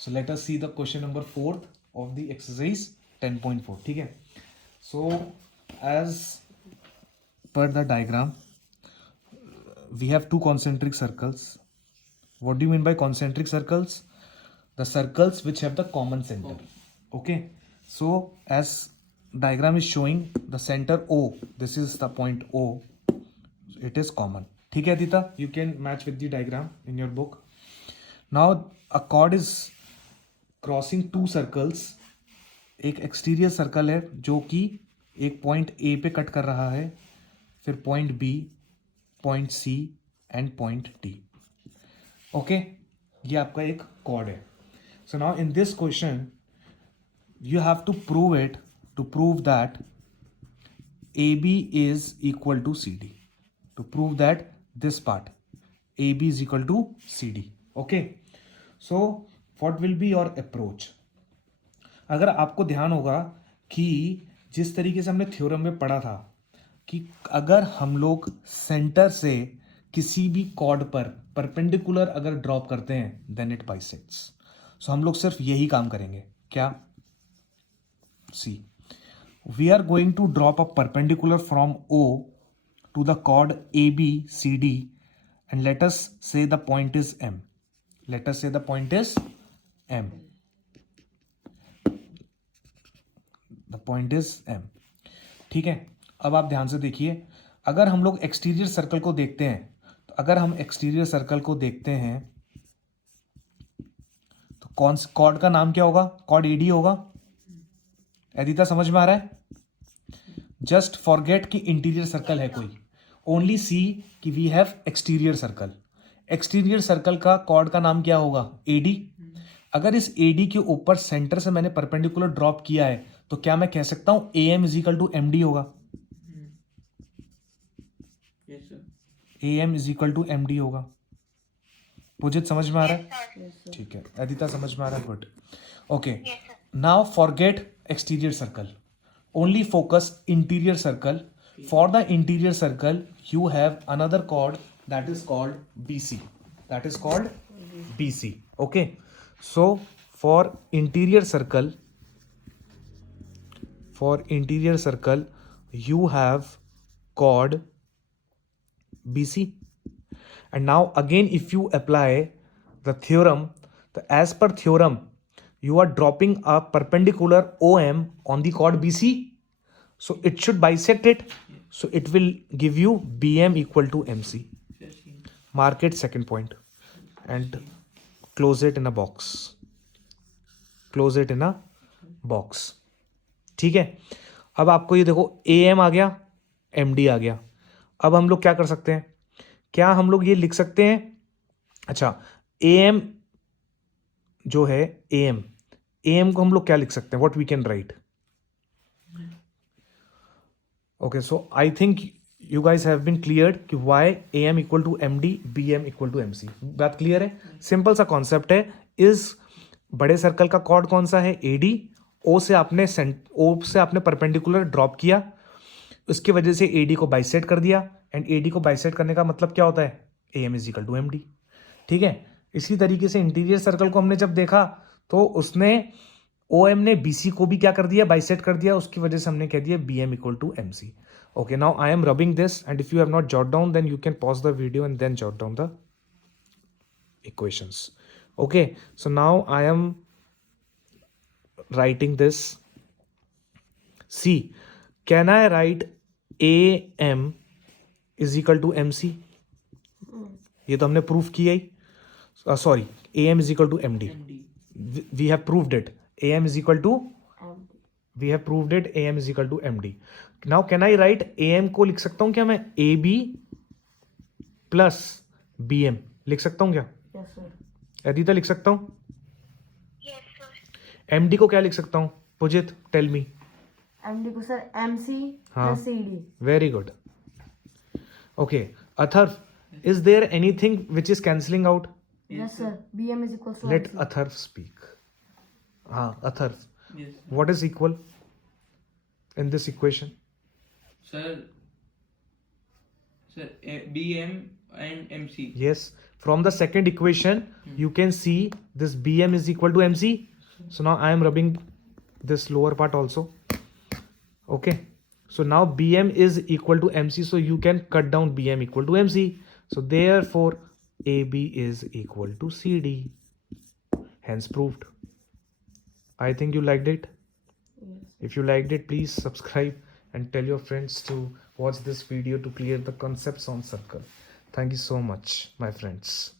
So let us see the question number 4th of the exercise 10.4. ठीक है. So as per the diagram, we have two concentric circles. What do you mean by concentric circles? The circles which have the common center. Okay. So as diagram is showing, the center O, this is the point O, it is common. ठीक है Adita, you can match with the diagram in your book. Now a chord is crossing two circles. एक exterior circle है जो कि एक point A पे cut कर रहा है, फिर point B, point C and point D. Okay, ये आपका एक कॉर्ड है. So now in this question you have to prove it, to prove that AB is equal to CD, to prove that this part AB is equal to CD. Okay, so what will be your approach? अगर आपको ध्यान होगा कि जिस तरीके से हमने theorem में पढ़ा था कि अगर हम लोग सेंटर से किसी भी कॉर्ड पर परपेंडिकुलर अगर ड्रॉप करते हैं देन इट बाइसेक्ट्स. सो हम लोग सिर्फ यही काम करेंगे. क्या? See, we are going to drop a perpendicular from O to the chord ABCD and let us say the point is M. Let us say the point is M. The point is M. ठीक है. अब आप ध्यान से देखिए, अगर हम लोग एक्सटीरियर सर्कल को देखते हैं, तो अगर हम एक्सटीरियर सर्कल को देखते हैं तो कौन सा कॉर्ड का नाम क्या होगा? कॉर्ड AD होगा. एदिता समझ में आ रहा है? जस्ट फॉरगेट कि इंटीरियर सर्कल है कोई, ओनली सी कि we have exterior circle. Exterior circle का कॉर्ड का नाम क्या होगा? AD. अगर इस AD के ऊपर सेंटर से मैंने परपेंडिकुलर ड्रॉप किया है तो क्या मैं कह सकता हूं AM is equal to MD होगा? AM is equal to MD होगा. पुजित समझ में आ रहा है? ठीक है. एदिता समझ में आ रहा है? Good. Okay, now forget exterior circle, only focus interior circle. For the interior circle you have another chord that is called BC, that is called BC. Okay, so for interior circle you have chord BC. And now again if you apply the theorem, as per theorem you are dropping a perpendicular OM on the chord BC, so it should bisect it, so it will give you BM equal to MC. Mark it second point and close it in a box. Close it in a box. ठीक है. अब आपको ये देखो AM आ गया, MD आ गया. अब हम लोग क्या कर सकते हैं? क्या हम लोग ये लिख सकते हैं? अच्छा, AM जो है AM को हम लोग क्या लिख सकते हैं? What we can write? Okay, so I think you guys have been clear कि why AM equal to MD, BM equal to MC. बात क्लियर है? सिंपल सा कॉन्सेप्ट है. इस बड़े सर्कल का कॉर्ड कौन सा है? AD. O से आपने परपेंडिकुलर ड्रॉप किया, उसकी वजह से AD को बाइसेट कर दिया. एंड AD को बाइसेट करने का मतलब क्या होता है? AM is equal to MD. ठीक है. इसी तरीके से इंटीरियर सर्कल को हमने जब देखा तो उसने OM ने BC को भी क्या कर दिया? बाइसेट कर दिया. उसकी वजह से हमने कह दिया BM equal to MC. Okay, now I am rubbing this and if you have not jot down then you can pause the video and then jot down the equations. Okay, so now I am writing this. See, can I write AM is equal to MC? ये तो हमने proof किया ही. Sorry, AM is equal to MD. We have proved it. AM is equal to we have proved it. AM is equal to MD. Now can I write AM को लिख सकता हूँ क्या मैं? AB plus BM लिख सकता हूँ क्या? Yes sir. अदिता लिख सकता हूँ? MD को क्या लिख सकता हूँ? Pujit, tell me. MD को सर MC हाँ. plus CD. Very good. Okay, Atharva, is there anything which is cancelling out? Yes sir. BM is equal to let MC. Atharva speak. हाँ, Atharva, what is equal in this equation? Sir Sir, BM and MC. Yes, from the second equation you can see this BM is equal to MC. So now I am rubbing this lower part also. Okay, so now BM is equal to MC, so you can cut down BM equal to MC. So therefore AB is equal to CD. Hence proved. I think you liked it. If you liked it, please subscribe and tell your friends to watch this video to clear the concepts on circle. Thank you so much, my friends.